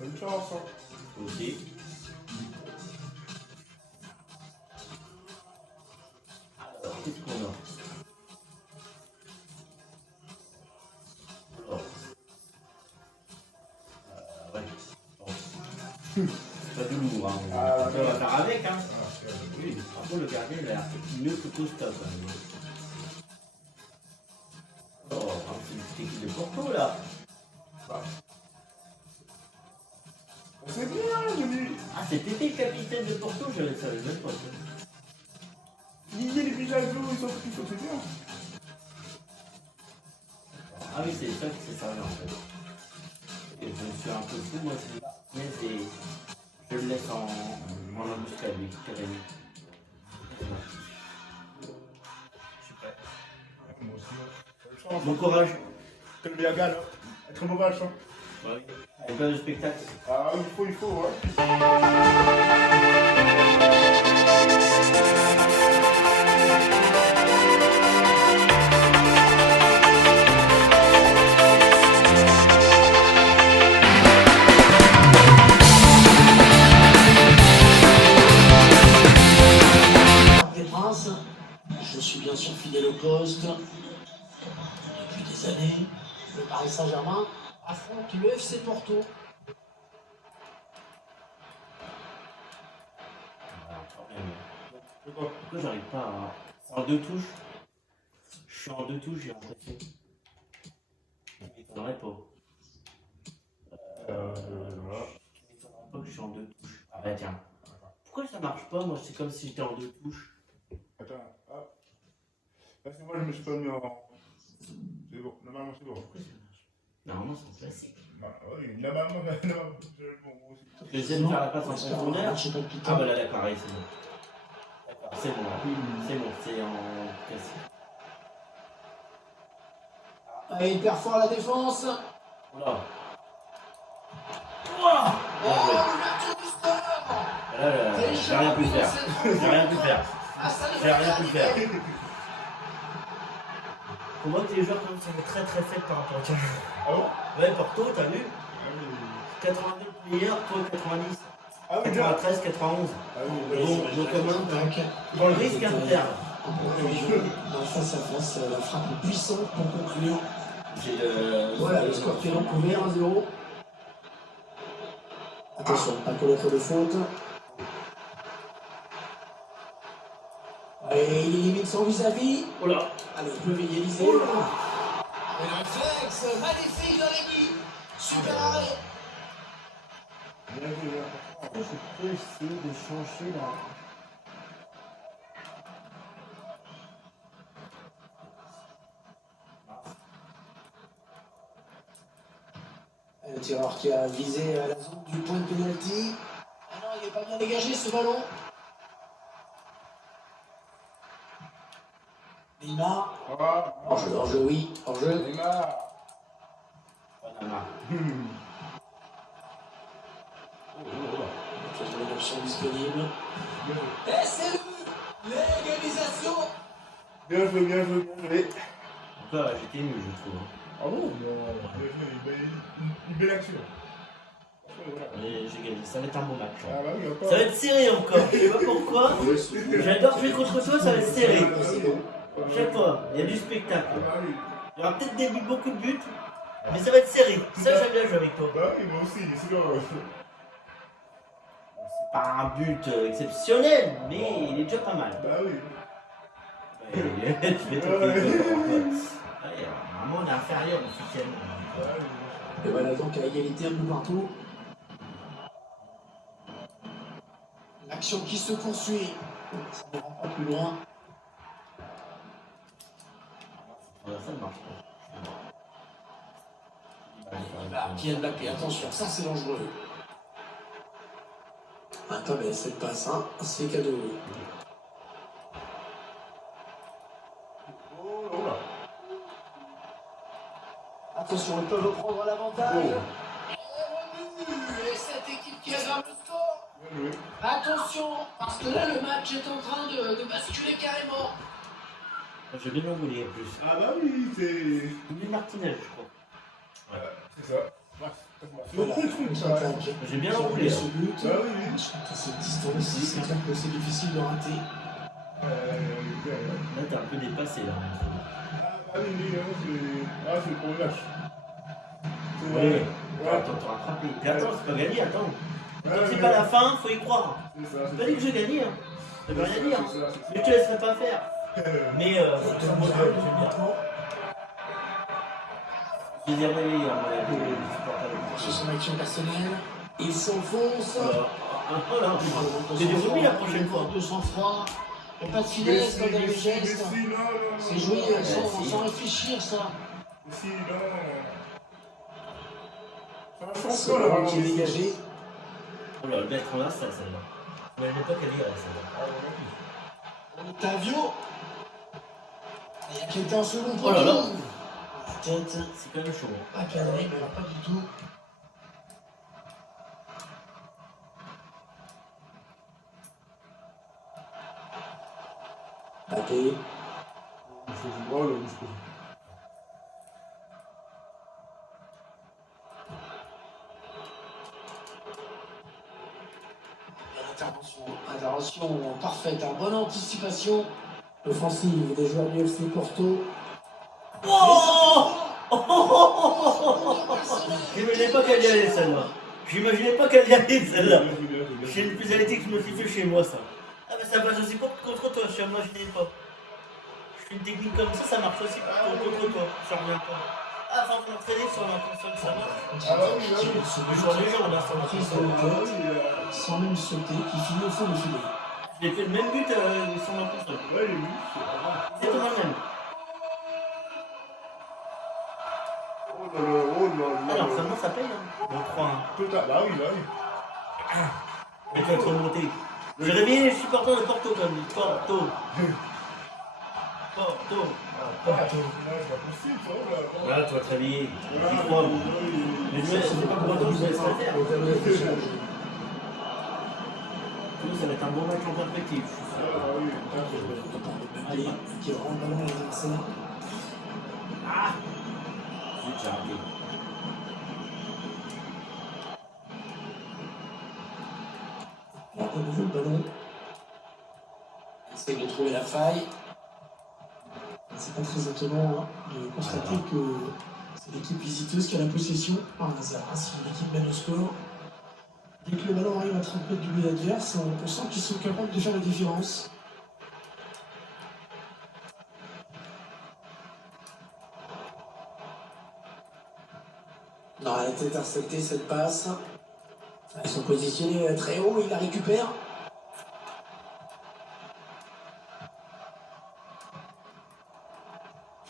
Bonne chance. Hein. Aussi. Alors, qu'est-ce qu'on a? Alors. Ouais. Bon. C'est pas du lourd, hein. Ah, On va faire avec, hein. Ah, Oui, par contre, le gardien, il a l'air mieux que Costa, quand même. Oh, c'est une petite équipe de Porto, là. C'est bien, Denis. Ah, c'était le capitaine de Porto, je ne savais même pas. L'idée, les visages, ils sont c'est bien. Ah oui, c'est ça, c'est ça, en fait. Et je suis un peu fou, moi, je le laisse en embuscade, lui, carrément. Je suis prêt. Moi aussi. Bonne chance. Bon courage. Que le meilleur gagne. Très beau match. Hein. Oui. Et pas de spectacle. Ah, il faut, ouais. Je suis bien sûr fidèle au poste. Depuis des années, le Paris Saint-Germain affronte le FC Porto. Pourquoi j'arrive pas à... C'est en deux touches. Je suis en deux touches, j'ai l'impression. Je m'étonnerais pas. Voilà. Je m'étonnerais pas que je suis en deux touches. Ah bah tiens. Pourquoi ça marche pas? Moi, c'est comme si j'étais en deux touches. Attends, hop. Parce que moi, je me suis pas mis en. C'est bon, normalement, c'est bon. Pourquoi ça marche? Normalement, c'est en classique. Bah, oui, normalement, bon, aussi. Je vais essayer de faire la passe en profondeur. Je sais pas le Ah bah là, d'accord, allez, c'est bon. D'accord, c'est bon, c'est bon, c'est en classique. Allez, il perd fort la défense. Oula. Oh, Bien joué. l'ouverture du score. Là, j'ai rien pu faire. J'ai rien pu faire. J'ai rien pu faire. On voit que les joueurs comme sont très très faibles par rapport à Cannes. Ah bon? Ouais, Porto, t'as vu? Ah oui. 82 meilleurs, toi 90. Ah oui, déjà. 93, 91. Ah oui, Bon, nos communs, on le risque à perdre. Dans face à face, la frappe puissante pour conclure. J'ai le. Voilà, le score qui est recouvert 1-0. Attention, pas connaître de faute. Et il élimine son vis-à-vis. Oh là. Allez, il peut égaliser. Oh là. Et le réflexe magnifique de Rémi. Super arrêt. bien joué, bien. Je peux essayer de changer là. Le tireur qui a visé à la zone du point de pénalty. Ah non, il n'est pas bien dégagé ce ballon. Neymar. Ah, Hors-jeu, oui, hors-jeu. Neymar. Banana. Faisons l'option disponible. Bien joué. Et c'est le but. L'égalisation. Bien joué, bien joué, bien joué. Encore, j'étais nul, je trouve. Ah bon? Bien joué, une belle action. Mais j'ai gagné, ça va être un bon match. Ah bah oui, encore. Ça va être serré encore, je sais pas pourquoi. J'adore jouer contre toi, ça va être serré. Je sais pas, il y a du spectacle. Ah bah oui. Il y aura peut-être beaucoup de buts, mais ça va être serré. Ça, j'aime bien jouer avec toi. Bah oui, moi aussi, sinon. C'est pas un but exceptionnel, mais il est déjà pas mal. Bah oui. Tu fais ton petit Allez, vraiment, on est inférieur au système. Bah oui. Et voilà donc à égalité un peu partout. L'action qui se poursuit. Ça ne va pas plus loin. Ça ne marche pas. Kylian Mbappé, attention, ça c'est dangereux. Attends, mais cette passe, hein, c'est cadeau. Oh là. Attention, ils peuvent prendre l'avantage. Oh. Et cette équipe qui aggrave le score. Bien joué. Attention, parce que là le match est en train de basculer carrément. J'ai bien envoulé en plus. Ah bah oui, c'est. Louis Martinez, je crois. C'est ça. Ouais, Voilà, contre-attaque. J'ai bien Qui a roulé. pris ce but. Ah oui, oui. Ensuite, à cette distance, c'est clair que c'est difficile de rater. Là, t'es un peu dépassé, là. Ah oui, oui, c'est pour lâche. Oui. Ouais. Attends, t'as rattrapé. Et attends, c'est pas gagné, attends. Ouais, Quand c'est ouais. pas la fin, faut y croire. C'est ça, C'est pas dit que j'ai gagné, hein. Ça veut rien dire. c'est ça. Mais je te laisserai pas faire. Mais Deux moi, buts j'aime bien. maintenant. Je les ai réveillés, à mon avis, les supporters. Sur son action personnelle, il s'enfonce. Voilà. C'est du rugby la prochaine fois. De sang-froid. Il n'y a pas de finesse comme dans les gestes. C'est joué sans réfléchir, ça. Si, non. C'est le ballon qui est dégagé. Oh là, le bête qu'on a, ça, celle-là. Je ne pas qu'elle irait, celle-là. Octavio. Il y a quelqu'un en second Oh là là. La tête. C'est quand même chaud. Hein. Pas cadré, mais pas du tout. Baté. Intervention parfaite, en bonne anticipation. Offensive des joueurs du FC Porto. Oh J'imaginais pas qu'elle y allait, celle-là. J'imaginais pas qu'elle y allait, celle-là. C'est le plus athlétique que je me suis fait chez moi, ça. Ah, mais ça passe aussi pas contre toi, je n'imaginais pas. Je fais une technique comme ça marche aussi contre toi. Je reviens pas. Ah, faut m'entraîner sur la console, ça marche. Je joue en légende, là, ça Prise de hauteur, sans même sauter, qui finit au fond du filet. J'ai fait le même but sur ma console. Ouais, j'ai vu. C'est tout le même. Ah, l'entraînement, ça paye, hein. Bon, 3-1. Total. Bah oui. Mais tu vas te remonter. J'ai réveillé les supporters de Porto, quand même. Porto. C'est pas possible, ça. Là, tu vas te réveiller. J'y crois. Mais je sais pas pour autant que je laisse la faire. Ça va être un bon match en perspective, je suis sûr. Allez, qui rend le ballon à l'adversaire. Ah j'ai déjà raté. On a vu le ballon. Essaye de trouver la faille. C'est pas très étonnant hein, de constater que c'est l'équipe visiteuse qui a la possession par hasard. Si l'équipe mène au score, dès que le ballon arrive à 30 mètres du but adverse, on sent qu'ils sont capables de faire la différence. Non, elle a été interceptée cette passe. Ils sont positionnés très haut, il la récupère.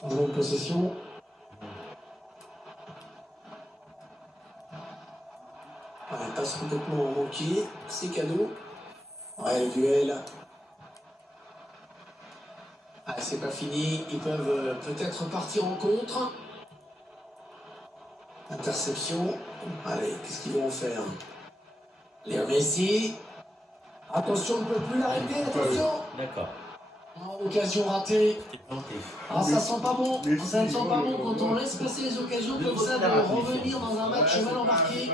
Changement de possession. Elle passe complètement manquée, c'est cadeau. Ouais, le duel. Ah, c'est pas fini, ils peuvent peut-être partir en contre. Interception. Allez, qu'est-ce qu'ils vont en faire? Léo Messi. Attention, on ne peut plus l'arrêter, attention. D'accord. Oh, occasion ratée. T'es planté. Ah, ça sent pas bon. Ça ne sent pas bon quand on laisse passer les occasions comme ça de revenir dans un match mal embarqué.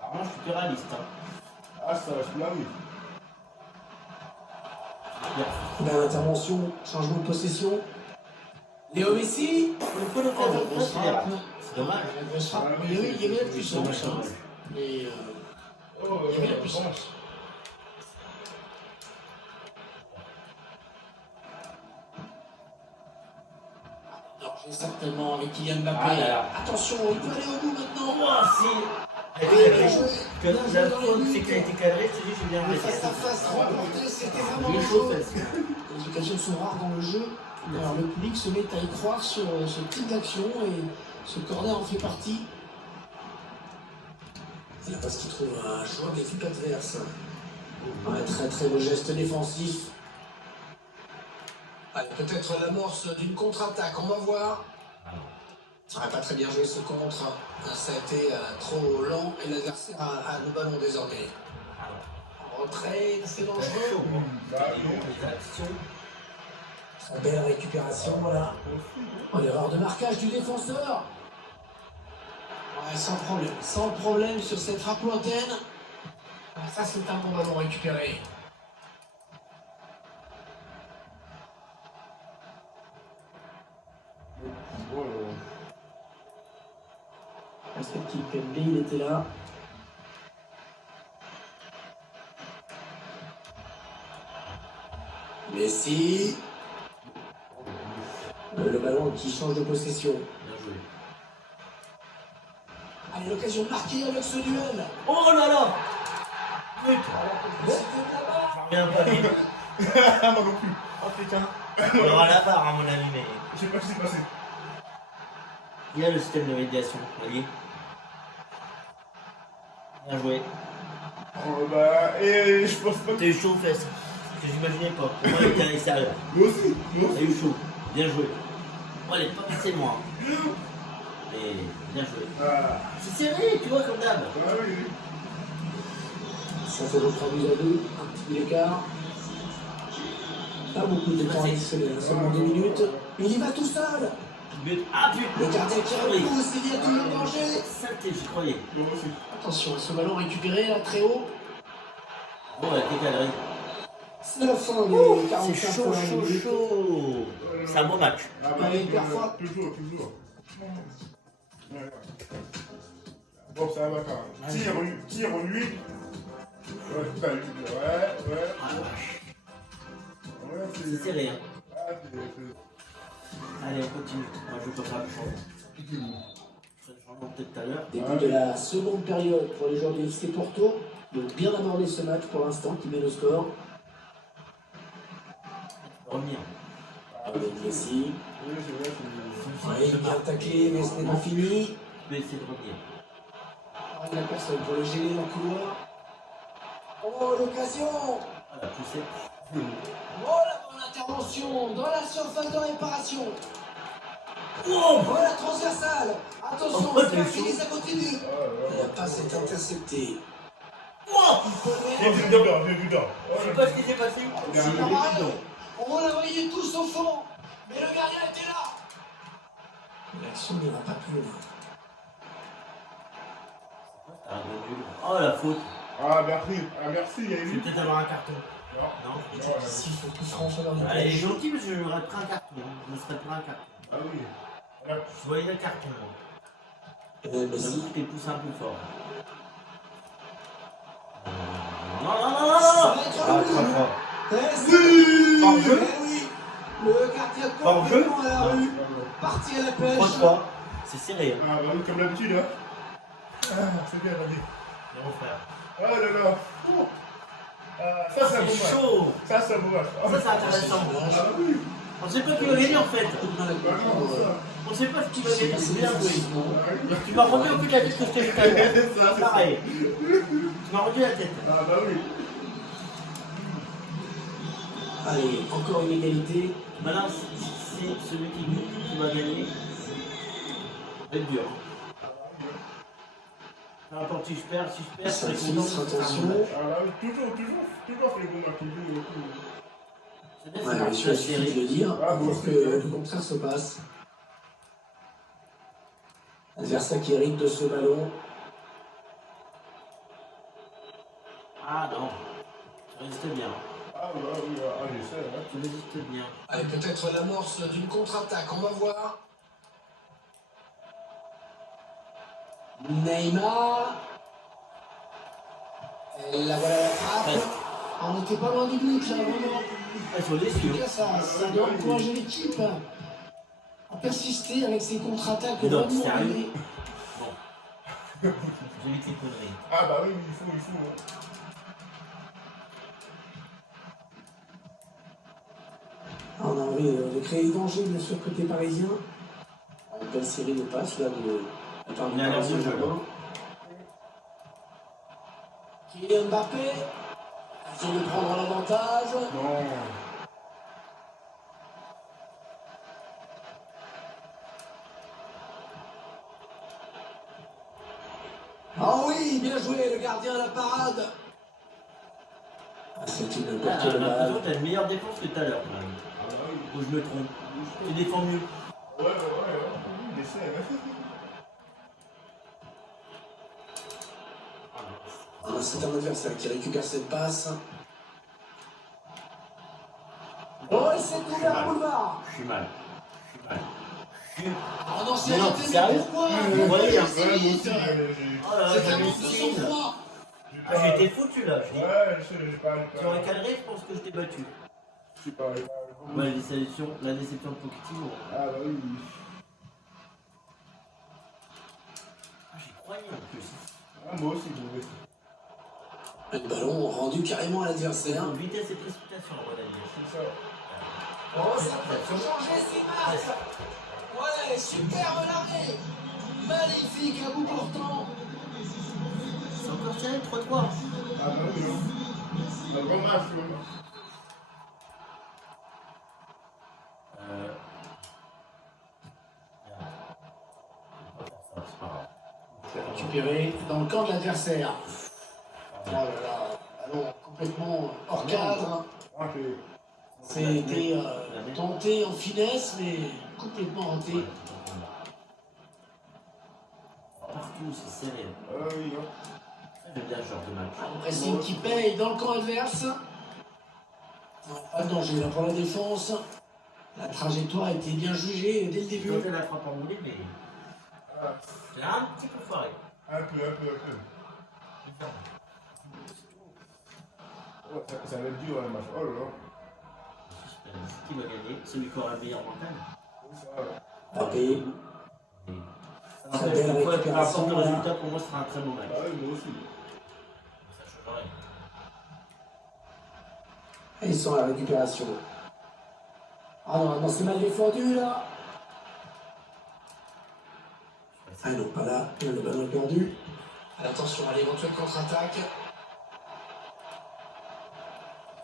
Alors moi, je suis plus réaliste. Hein. Ah, ça, je là, oui. Ben, intervention, changement de possession. Léo Messi. Le coup de Oh, faire grosse frappe. c'est dommage. Grosse frappe. Il y avait la puissance. Dommage, hein. dommage. Mais il y avait la puissance. Danger certainement avec Kylian Mbappé. Ah là là. Attention, il peut aller au bout maintenant. Oh, si. Bien joué. Que la fois que c'est qu'elle a été cadrée, je te dis, j'ai bien Le arrêté. face-à-face remporté, c'était vraiment Les le choses, jeu. parce que- Les occasions sont rares dans le jeu. Alors le public se met à y croire sur ce type d'action et ce corner en fait partie. C'est là parce qu'il trouve un joueur de l'équipe adverse. Un très très beau geste défensif. Allez, peut-être l'amorce d'une contre-attaque, on va voir. Ça n'a pas très bien joué ce contre. Ça a été trop lent et l'adversaire a le ballon désormais. En retrait, c'est dangereux. Les actions. Très belle récupération, voilà. Oh, l'erreur de marquage du défenseur. Ouais, sans problème sur cette frappe lointaine. Ah, ça, c'est un bon ballon récupéré. Perspective Pembe, il était là. Messi. Le ballon qui change de possession. Bien joué. Allez, l'occasion de marquer avec ce duel. Oh là là! Putain! C'était là-bas. J'en reviens pas vite. Moi non plus. Oh putain! On aura la barre à mon avis, mais. Je sais pas ce qui s'est passé. Il y a le système de médiation, vous voyez? Bien joué. Oh, bah, et je pense pas que. T'as eu chaud aux fesses. Que j'imaginais pas. Pour moi, il était à l'extérieur. Moi aussi, moi T'as aussi. eu chaud. Bien joué. Oh, elle est pas passée moi. Mais bien joué. Ah, C'est serré, tu vois, comme d'hab. ah oui, oui. Ça fait le 3 buts à 2, un petit peu d'écart. Pas beaucoup de temps additionnel, seulement 2 minutes. Il y va tout seul. But. Ah putain! Le gardien qui repousse, il y a toujours danger. Saleté, j'y croyais. Moi aussi. Attention, ce ballon récupéré là très haut. Bon, elle était calée. C'est la fin des 45 C'est chaud, premières chaud, minutes. chaud. C'est un beau match. Ah, bah, Ouais, parfois. toujours, toujours. Ouais, ouais. Bon, ça va quand même. Tire en lui. Ouais, tout à lui. Ouais. Ah la vache. Ouais, C'est serré, hein. Ah, c'est. Allez, on continue. Moi, je peux faire le changement. Je ferai le changement peut-être tout à l'heure. Début de la seconde période pour les joueurs du FC Porto. Ils ont bien abordé ce match pour l'instant qui met le score. Revenir. Avec Messi. Oui, c'est vrai, c'est. Ouais, bien taclé, mais ce n'est pas fini. Je vais essayer de revenir. Il n'y a personne pour le gêner dans le couloir. Oh, l'occasion. Ah, la poussée. Oh, la bonne intervention dans la surface de réparation. Oh! Oh, la transversale. Attention, Oh, c'est la t'es fini, ça continue. Ah, La passe est interceptée. Oh! J'ai vu dedans, j'ai vu dedans. Je sais pas ce qui s'est passé. Il y a C'est un pas mec pareil. dedans. On la voyait tous au fond. Mais le gardien était là. L'action n'ira pas plus loin. Ah, le nul. Oh, la faute. Ah, merci. Ah, merci, il y a Je vais eu. peut-être avoir un carton. Non. Non? Il était ici, il faut tous rentrer dans les Elle est pièges. gentille, mais je m'aurais pris un carton. Hein. Je me serais pris un carton. Ah oui. Voilà. Je voyais le carton. Moi. J'avoue Messi. que t'es poussé un peu fort. Non, non, non, non, non! Ça va être Ah, le but. fort. Oui. Hors-jeu? Eh oui. Le gardien Hors-jeu? complètement à la rue. Parti à la pêche. 3-3. C'est serré. Hein. Ah, bah oui, comme d'habitude, hein. Ah, c'est bien, vas-y. Mon frère. Oh là là. Oh. Ah, ça, c'est un beau C'est match. chaud. Ça, c'est un beau match. Ah, Ça, c'est intéressant. ah oui. On sait pas qui va gagner en fait. Beaucoup de mal à Bah non, comprendre. ça. On sait pas qui va C'est gagner. passé C'est bien joué. facilement. Ah oui. Tu m'as rendu au plus la tête que je t'ai fait à l'heure. C'est ça, c'est ça. Pareil. Tu m'as rendu la tête. Ah bah oui. Allez, encore une égalité. Maintenant, c'est celui qui va gagner. Ça va être dur. Peu importe si je perds, je serai content. Attention. Ah là oui, toujours fait les bons matchs. Toujours. C'est bien, Ouais, c'est monsieur, il suffit de le dire Ah, bon, pour que le contraire se passe. L'adversaire qui hérite de ce ballon. Ah non. Tu résistes bien. Ah bah oui, ah j'essaie, hein. Tu résistes bien. Allez, peut-être l'amorce d'une contre-attaque, on va voir. Neymar. Et la voilà la frappe. Presque. On n'était pas loin du but, là, vraiment. Ils sont En déçus. tout cas, ça doit encourager l'équipe à persister avec ses contre-attaques Mais non, vraiment sérieux. menées. Bon. J'évite les conneries. Ah bah oui, il faut. Hein. On a envie de créer le danger, bien sûr, côté parisien. Une belle série de passes, là, de la part On est à l'heure du jeu, là. Kylian Mbappé. Essaye de prendre l'avantage. Non. Ah oui, bien joué, le gardien à la parade. c'est une Ah, portée j'ai de l'impression balle. que t'as une meilleure défense que tout à l'heure, quand même. Ah bah oui. Ou je me trompe. Tu défends mieux. Ouais, il essaie. Ah, c'est un adversaire qui récupère cette passe. Oh, et c'est ouvert à boulevard. Je suis mal. Oh non, c'est Mais non, raté, t'es mais sérieux pourquoi Vous voyez, hein. Ouais, moi aussi, Oh là là, C'est j'ai vraiment mis de signe. sang-froid. Ah, j'ai été foutu là, je dis. Ouais, je sais, j'ai pas. Tu aurais cadré, je pense que je t'ai battu. Je sais pas. Ouais, la déception de Pochettino. Ah bah oui. Ah, j'y croyais en plus. Ah, moi aussi, moi aussi. Le ballon rendu carrément à l'adversaire. Donc, vitesse et précipitation, on va dire. C'est ça. Oh, ça peut changer, c'est marque. Ouais, superbe l'arrêt. Magnifique à bout portant. C'est encore tiré, 3-3. Ah bah oui, non. C'est un bon match, tu vois. C'est pas grave. C'est récupéré dans le camp de l'adversaire. Oh là là, ballon complètement hors cadre. Ah, c'est. C'était tenté en finesse, mais complètement raté. Partout, c'est serré. Ah oui, non. Ça, j'aime bien ce genre de match. Un pressing qui paye dans le camp adverse. Pas de danger là pour la défense. La trajectoire a été bien jugée dès le J'ai début. tenté la frappe en roulé, mais Ah, c'est un petit peu foiré. un peu. Oh, ça va être dur, le match. Oh là là. Qui va gagner? Celui qui aura le meilleur mental. C'est ça. Tapé. Ça Très va belle être peu récupération, importe le là. résultat, pour moi, ce sera un très bon match. Ah oui, moi aussi. Ça change rien. Et ils sont à la récupération. Ah non, c'est mal défendu là. Ah non, pas là. Le ballon est perdu. Attention à l'éventuelle contre-attaque.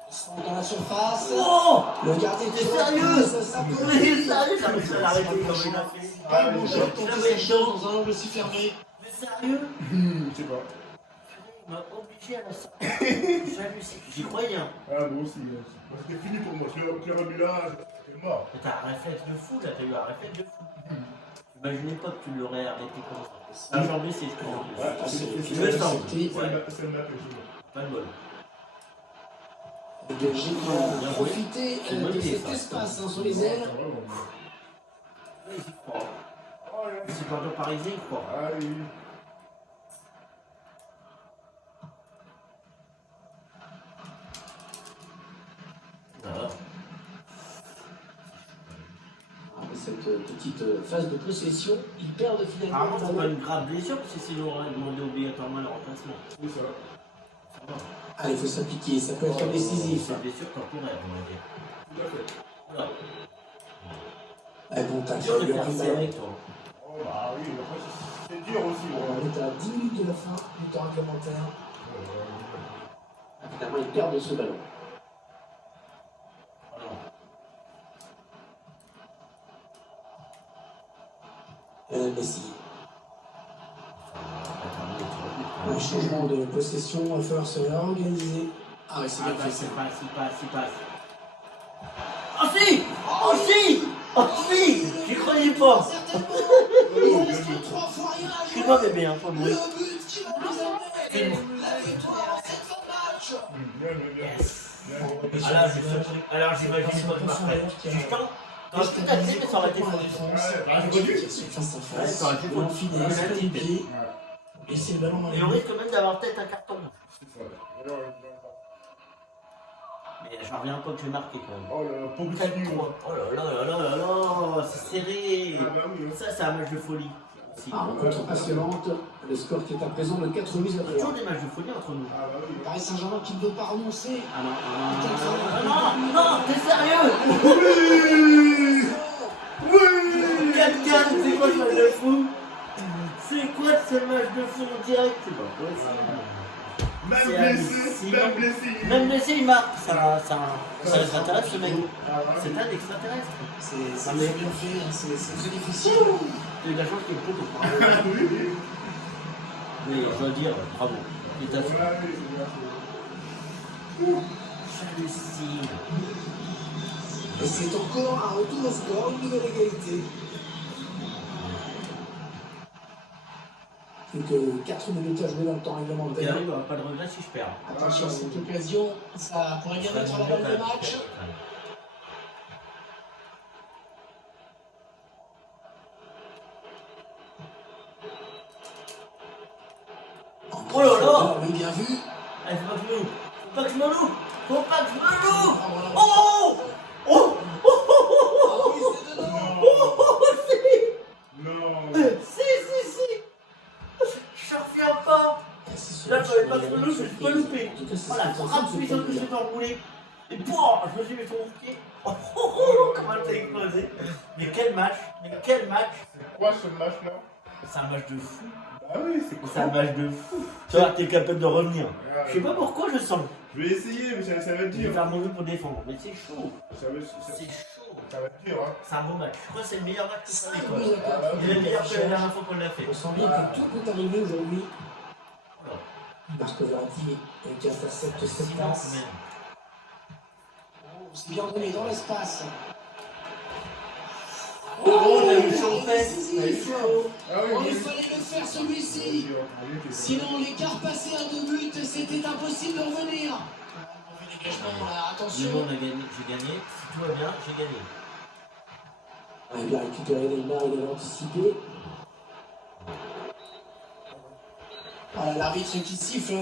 Ils sont dans la surface. Oh! Le gardien T'es sérieux? Mais Mais sérieux, ça me fait l'arrêter comme il a fait. pas le bon shot tenter sa chance dans un angle si fermé. Mais sérieux? Je sais pas. Il m'a obligé à la sortir. J'hallucine. J'y croyais. Hein. Ah, moi aussi. C'était fini pour moi. Je l'ai remis là, c'est mort. Mais t'as un réflexe de fou là, t'as eu un réflexe de fou. Imaginez pas que tu l'aurais arrêté comme ça. Un jambe blessé, je crois en plus. Ouais, Tu me sens. Ouais. C'est le match que je Pas de bol. Dégagé pour profiter de cet espace hein, sur les ailes. Oui, j'y crois. Les supporters parisiens, ils croient. Ah oui. Voilà. Après cette petite phase de possession, ils perdent finalement Apparemment, le c'est pas ballon. une grave blessure, parce que sinon, on aurait demandé obligatoirement le remplacement. C'est ça. Ça va. Allez, il faut s'appliquer, ça peut être décisif. C'est une blessure temporaire, on va dire. Tout à fait. Voilà. Un bon tacle, Dur de il a faire pris le ça ballon. avec toi. Oh bah oui, après c'est dur aussi. On est à 10 minutes de la fin du temps réglementaire. Finalement, ils perdent ce ballon. Messi. Un changement de possession, il va falloir se réorganiser. Ah ouais, c'est bien fait ça. Il passe. Oh si! Oh si! Oh si! J'y croyais pas! Je suis pas bébé, hein, pas de bruit. Le but qui va nous amener la victoire en cette fin de match. Bien. Ah là, j'ai surpris. Alors j'imagine pas que Marseille. Putain! T'aurais pu tacler, mais ça aurait été faux. Face à Ouais, face, ça aurait fait en faux. finesse, Ouais, pas du pied. Et c'est le ballon dans les Et on mains. risque même d'avoir peut-être un carton. C'est ça. Mais je reviens pas que j'ai marqué quand même. Oh là là, pour 4-3. Oh là là, c'est serré. Ah bah oui. Ça, c'est un match de folie. Aussi. Ah, rencontre passionnante. Le score qui est à présent de 4 buts à Il y a 3. toujours des matchs de folie entre nous. Ah bah oui. Paris Saint-Germain qui ne veut pas renoncer. Ah non, t'es sérieux? Oui. 4-4, c'est quoi ce match de fou? C'est quoi ce match de fou en direct? C'est pas possible. Même blessé. Même blessé, il marque. C'est un extraterrestre ce mec. C'est un extraterrestre. C'est bien fait, hein, c'est très difficile. J'ai eu de la chance qu'il y ait le poteau. Ah oui. Mais je dois dire, bravo. Félicitations. Ouais, oui, c'est bien. celui-ci. Et c'est encore un retour au score, une nouvelle égalité. Plus que 4 minutes à jouer dans le temps Il réglementaire. arrive, il n'y aura pas de regret si je perds. Attention à cette occasion, ça pourrait bien mettre la balle de match. Oh là là! Oui, bien vu. Allez, faut pas que je me loupe! Faut pas que je me loupe! Oh! Oh! Ah oui, c'est dedans. Oh! Non. Si! Je reviens pas! Là, il fallait pas que je me loupe, je me suis pas loupé. Oh la frappe puissante que je suis enroulé. Et pouah, je me suis mis sur mon pied. Oh, comment elle t'a explosé. Mais quel match! C'est quoi ce match-là? C'est un match de fou. Ah oui, c'est C'est un quoi? match de fou. Tu vois, t'es capable de revenir. Je sais pas pourquoi je sens. Je vais essayer, mais ça va être Je vais dur. faire mon jeu pour défendre. Mais c'est chaud. C'est C'est chaud. ça va être dur, hein. C'est un bon match. Je crois que c'est le meilleur match que ça Cinq ait. buts à quatre. Il est meilleur que la dernière fois qu'on l'a fait. On sent bien que tout peut arriver aujourd'hui. Voilà. Marco Verratti qui intercepte cette Silence passe. même. C'est bien donné dans l'espace. Oh, t'as eu chaud fait. décisif. T'as eu chaud. Ah oui, Oh, il oui. fallait le faire celui-ci. Sinon, l'écart passé à 2 buts, c'était impossible de revenir. Mauvais dégagement, là, Du attention. coup, j'ai gagné. Si tout va bien, j'ai gagné. Il a récupéré Neymar, il a anticipé. Voilà, l'arbitre qui siffle.